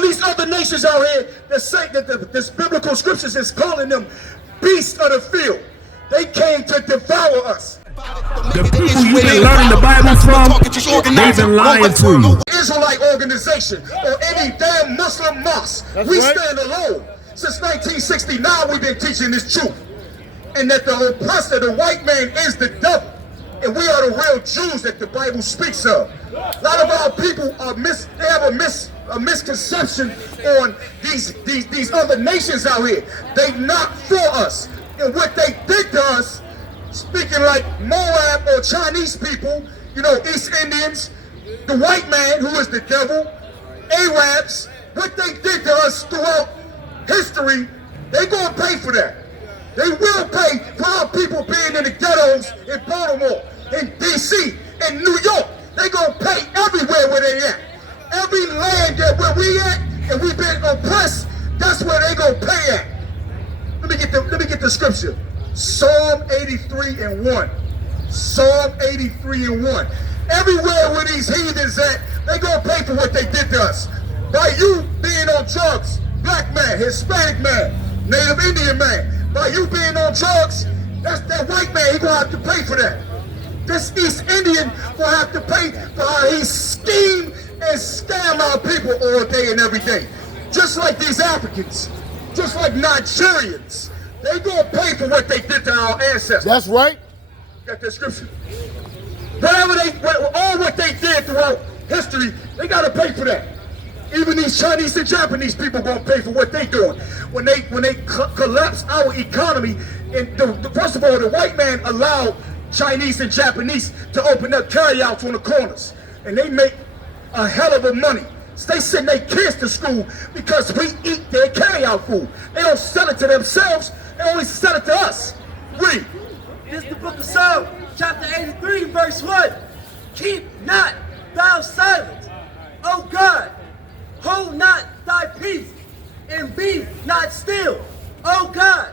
All these other nations out here that say that this biblical scriptures is calling them beasts of the field. They came to devour us. The people you've been learning the Bible from, they've been lying to you. Israelite organization or any damn Muslim mosque. We stand alone. Since 1969, we've been teaching this truth. And that the oppressor, the white man, is the devil. And we are the real Jews that the Bible speaks of. A lot of our people are they have a misconception on these other nations out here. They not for us. And what they did to us, speaking like Moab or Chinese people, you know, East Indians, the white man who is the devil, Arabs, what they did to us throughout history, they gonna pay for that. They will pay for our people being in the ghettos in Baltimore, in DC, in New York. They gonna pay everywhere where they at. Every land that where we at and we've been oppressed, that's where they gonna pay at. Let me get the scripture. Psalm 83 and 1. Psalm 83 and 1. Everywhere where these heathens at, they gonna pay for what they did to us. By you being on drugs, black man, Hispanic man, Native Indian man, by you being on drugs, that's that white man, he gonna have to pay for that. This East Indian will have to pay for how he scheme and scam our people all day and every day. Just like these Africans, just like Nigerians, they gonna pay for what they did to our ancestors. That's right. Got that scripture. All what they did throughout history, they gotta pay for that. Even these Chinese and Japanese people gonna pay for what they doing. When they collapse our economy, and first of all, the white man allowed Chinese and Japanese to open up carryouts on the corners, and they make a hell of a money. So they send their kids to school because we eat their carryout food. They don't sell it to themselves, they only sell it to us. Read. This is the book of Psalm, chapter 83, verse 1. Keep not thou silence, O God. Hold not thy peace, and be not still, O God.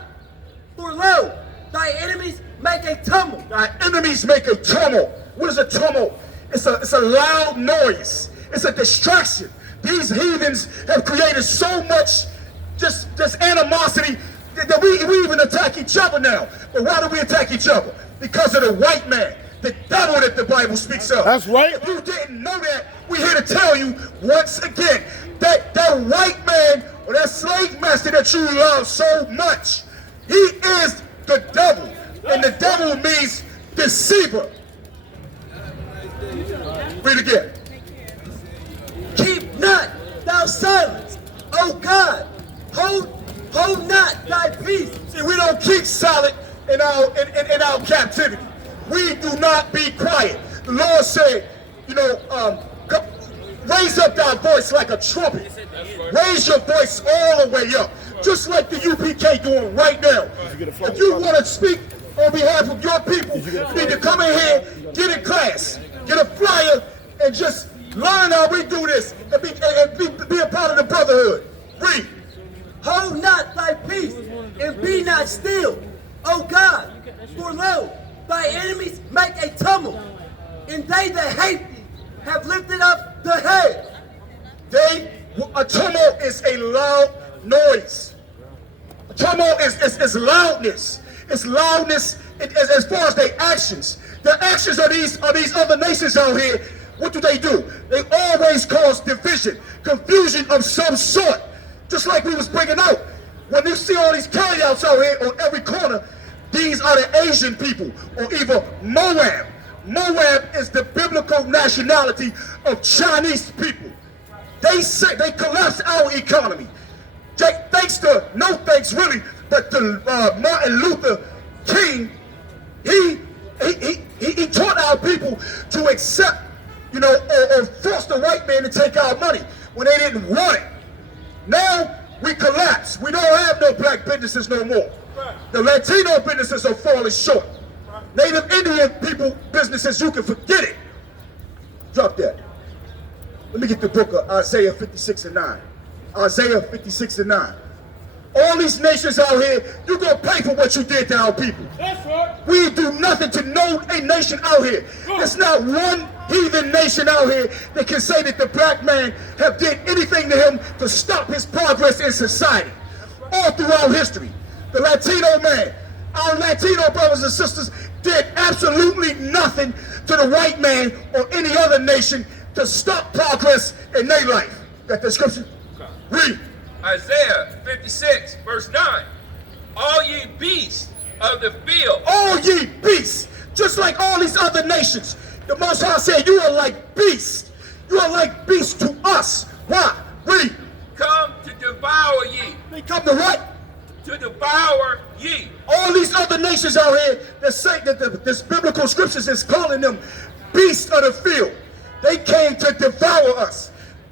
For lo, thy enemies make a tumult. Thy enemies make a tumult. What is a tumult? It's a loud noise. It's a distraction. These heathens have created so much just animosity that we even attack each other now. But why do we attack each other? Because of the white man, the devil that the Bible speaks of. That's right. If you didn't know that, we're here to tell you once again that that white man or that slave master that you love so much, he is the devil. And the devil means deceiver. Read again. Keep not thou silence, O God. Hold not thy peace. See, we don't keep silent in our captivity. We do not be quiet. The Lord said, you know, raise up thy voice like a trumpet. Raise your voice all the way up, just like the UPK doing right now. If you want to speak on behalf of your people, you need to come in here, get in class, get a flyer, and just learn how we do this, and be a part of the brotherhood. Read. Hold not thy peace, and be not still, O God. For lo, thy enemies make a tumult, and they that hate thee have lifted up the head. A tumult is a loud noise. A tumult is loudness. It's loudness as far as their actions. The actions of these other nations out here, what do? They always cause division, confusion of some sort. Just like we was bringing out. When you see all these carryouts out here on every corner, these are the Asian people, or even Moab. Moab is the biblical nationality of Chinese people. They collapsed our economy. No thanks really, but to Martin Luther King, he taught our people to accept, you know, or force the white man to take our money when they didn't want it. Now we collapse. We don't have no black businesses no more. The Latino businesses are falling short. Native Indian people businesses, you can forget it. Drop that. Let me get the book of Isaiah 56 and 9. Isaiah 56 and 9. All these nations out here, you're going to pay for what you did to our people. That's right. We do nothing to no a nation out here. There's not one heathen nation out here that can say that the black man have did anything to him to stop his progress in society. All throughout history, the Latino man, our Latino brothers and sisters did absolutely nothing to the white man or any other nation to stop progress in their life. That description? Read. Isaiah 56, verse 9. All ye beasts of the field. All ye beasts, just like all these other nations. The Most High said, you are like beasts. You are like beasts to us. Why? Read. Come to devour ye. They come to what? To devour ye. All these other nations out here that say that this biblical scriptures is calling them beasts of the field. They came to devour us.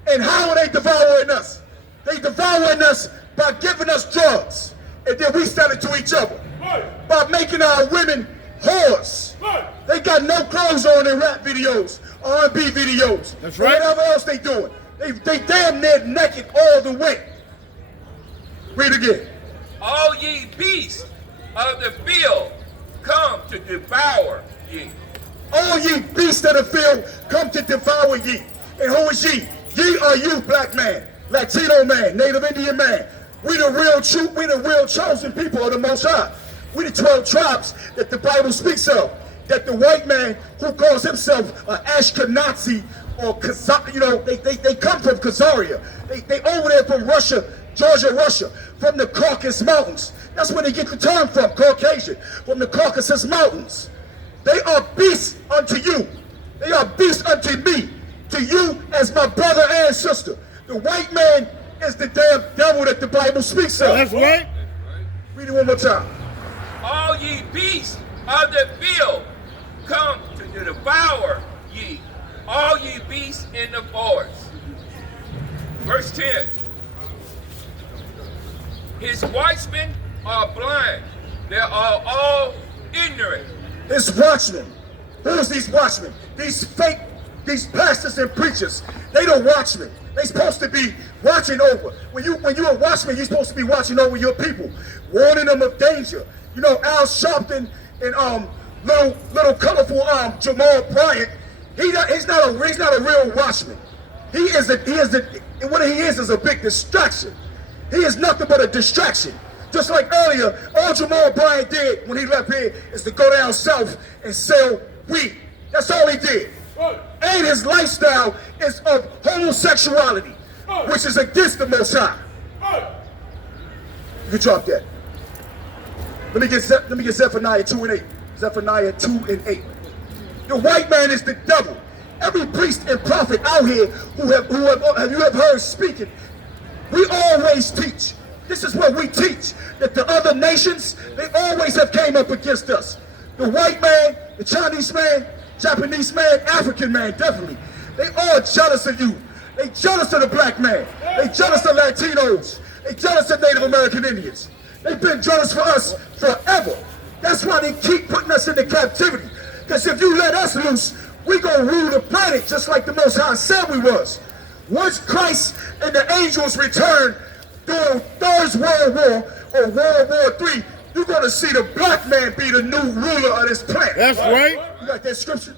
And how are they devouring us? They devouring us by giving us drugs. And then we sell it to each other. By making our women whores. They got no clothes on in rap videos, R&B videos. That's right. Whatever else they doing. They damn near naked all the way. Read again. All ye beasts of the field, come to devour ye. All ye beasts of the field, come to devour ye. And who is ye? Ye are you, black man, Latino man, Native Indian man. We the real chosen people of the Most High. We the 12 tribes that the Bible speaks of. That the white man who calls himself an Ashkenazi or Khazar, you know, they come from Khazaria. They over there from Russia, Georgia, Russia, from the Caucasus Mountains. That's where they get the term from, Caucasian, from the Caucasus Mountains. They are beasts unto you. They are beasts unto me, to you as my brother and sister. The white man is the damn devil that the Bible speaks of. That's right. Read it one more time. All ye beasts of the field, come to devour ye. All ye beasts in the forest. Verse 10. His watchmen are blind. They are all ignorant. His watchmen. Who's these watchmen? These fake, these pastors and preachers. They the watchmen. They supposed to be watching over. When you're a watchman, you're supposed to be watching over your people, warning them of danger. You know, Al Sharpton and little colorful Jamal Bryant. He's not a real watchman. What he is a big distraction. He is nothing but a distraction. Just like earlier, all Jamal Bryant did when he left here is to go down south and sell weed. That's all he did. And his lifestyle is of homosexuality, which is against the Most High. You can drop that. Let me get Zephaniah 2 and 8. Zephaniah 2 and 8. The white man is the devil. Every priest and prophet out here who you have heard speaking, we always teach. This is what we teach, that the other nations, they always have came up against us. The white man, the Chinese man, Japanese man, African man, definitely. They all jealous of you. They jealous of the black man. They jealous of Latinos. They jealous of Native American Indians. They've been jealous for us forever. That's why they keep putting us into captivity. Because if you let us loose, we gonna rule the planet just like the Most High said we was. Once Christ and the angels return during Third World War or World War III, you're gonna see the black man be the new ruler of this planet. That's right. You got that scripture?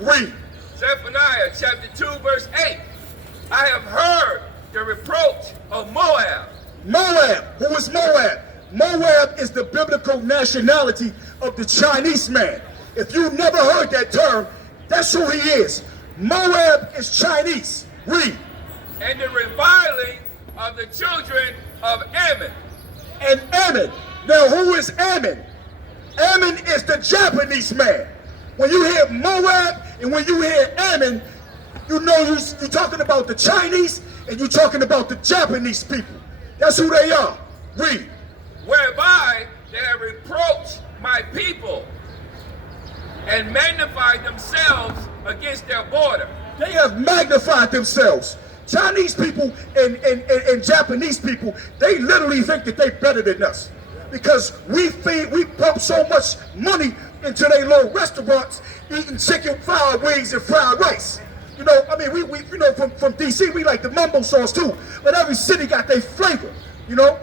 Read. Zephaniah chapter 2 verse 8. I have heard the reproach of Moab. Moab. Who is Moab? Moab is the biblical nationality of the Chinese man. If you've never heard that term, that's who he is. Moab is Chinese. Read. And the reviling of the children of Ammon. And Ammon. Now who is Ammon? Ammon is the Japanese man. When you hear Moab and when you hear Ammon, you know you're talking about the Chinese and you're talking about the Japanese people. That's who they are. Read. Whereby they have reproached my people and magnified themselves against their border. They have magnified themselves. Chinese people and Japanese people, they literally think that they're better than us. Because we pump so much money into their little restaurants, eating chicken, fried wings, and fried rice. You know, I mean, we you know, from DC, we like the mumbo sauce too. But every city got their flavor, you know?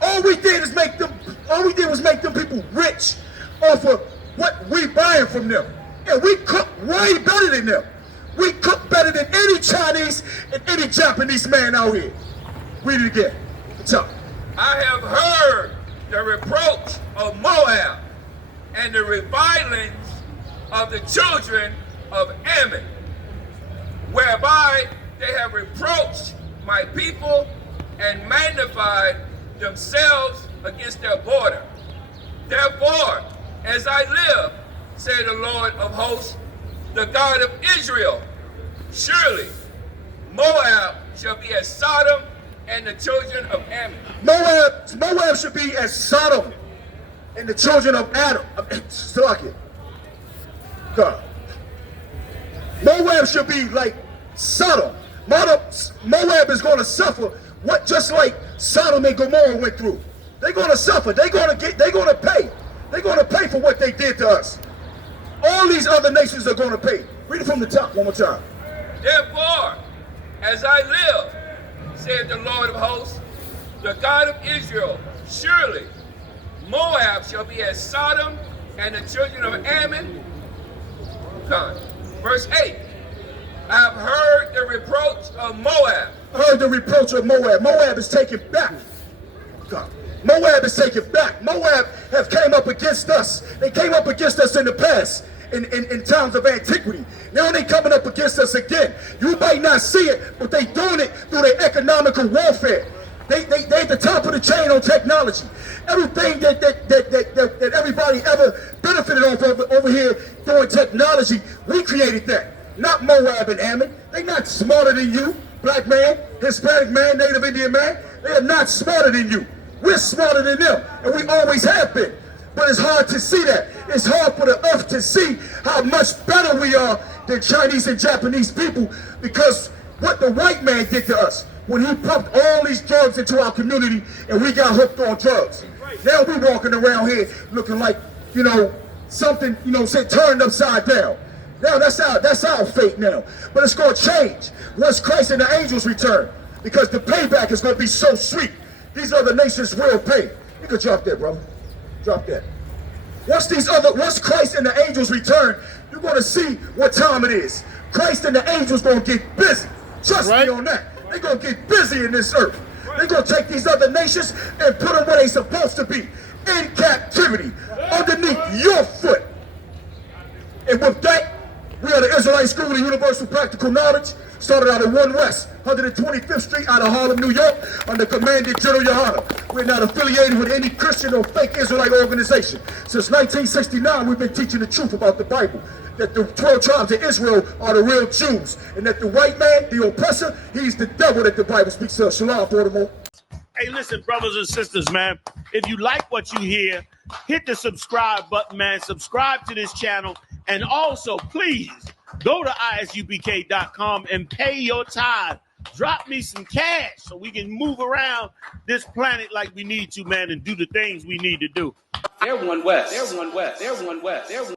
All we did was make them people rich off of what we buying from them. And we cook way better than them. We cook better than any Chinese and any Japanese man out here. Read it again. Tell. I have heard the reproach of Moab and the revilings of the children of Ammon, whereby they have reproached my people and magnified themselves against their border. Therefore, as I live, said the Lord of hosts, the God of Israel, surely Moab shall be as Sodom and the children of Ammon. Moab should be as Sodom and the children of Adam. God. Moab should be like Sodom. Moab is going to suffer what just like Sodom and Gomorrah went through. They're going to suffer. They're going to pay. They're going to pay for what they did to us. All these other nations are going to pay. Read it from the top one more time. Therefore, as I live, said the Lord of hosts, the God of Israel, surely Moab shall be as Sodom and the children of Ammon. Verse 8, I have heard the reproach of Moab. Heard the reproach of Moab. Moab is taken back. God. Moab is taken back. Moab have came up against us. They came up against us in the past, in times of antiquity. Now they coming up against us again. You might not see it, but they doing it through their economical warfare. They at the top of the chain on technology. Everything that everybody ever benefited off of over here doing technology, we created that. Not Moab and Ammon. They not smarter than you, black man, Hispanic man, Native Indian man. They are not smarter than you. We're smarter than them, and we always have been. But it's hard to see that. It's hard for the earth to see how much better we are than Chinese and Japanese people, because what the white man did to us when he pumped all these drugs into our community and we got hooked on drugs. Now we walking around here looking like, something, turned upside down. Now that's our fate now. But it's going to change once Christ and the angels return, because the payback is going to be so sweet. These other nations will pay. You can drop that, brother. Drop that. Once Christ and the angels return, you're going to see what time it is. Christ and the angels going to get busy. Trust me on that. They're going to get busy in this earth. They're going to take these other nations and put them where they're supposed to be. In captivity. Underneath your foot. And with that, we are the Israelite School of Universal Practical Knowledge. Started out at 1 West, 125th Street out of Harlem, New York, under Commander Gen.YAHANNA. We're not affiliated with any Christian or fake Israelite organization. Since 1969, we've been teaching the truth about the Bible, that the 12 tribes of Israel are the real Jews, and that the white man, the oppressor, he's the devil that the Bible speaks of. Shalom, Baltimore. Hey, listen, brothers and sisters, man, if you like what you hear, hit the subscribe button, man. Subscribe to this channel. And also, please, go to ISUPK.com and pay your tithe. Drop me some cash so we can move around this planet like we need to, man, and do the things we need to do. They're one West. They're one West. They're one West. They're one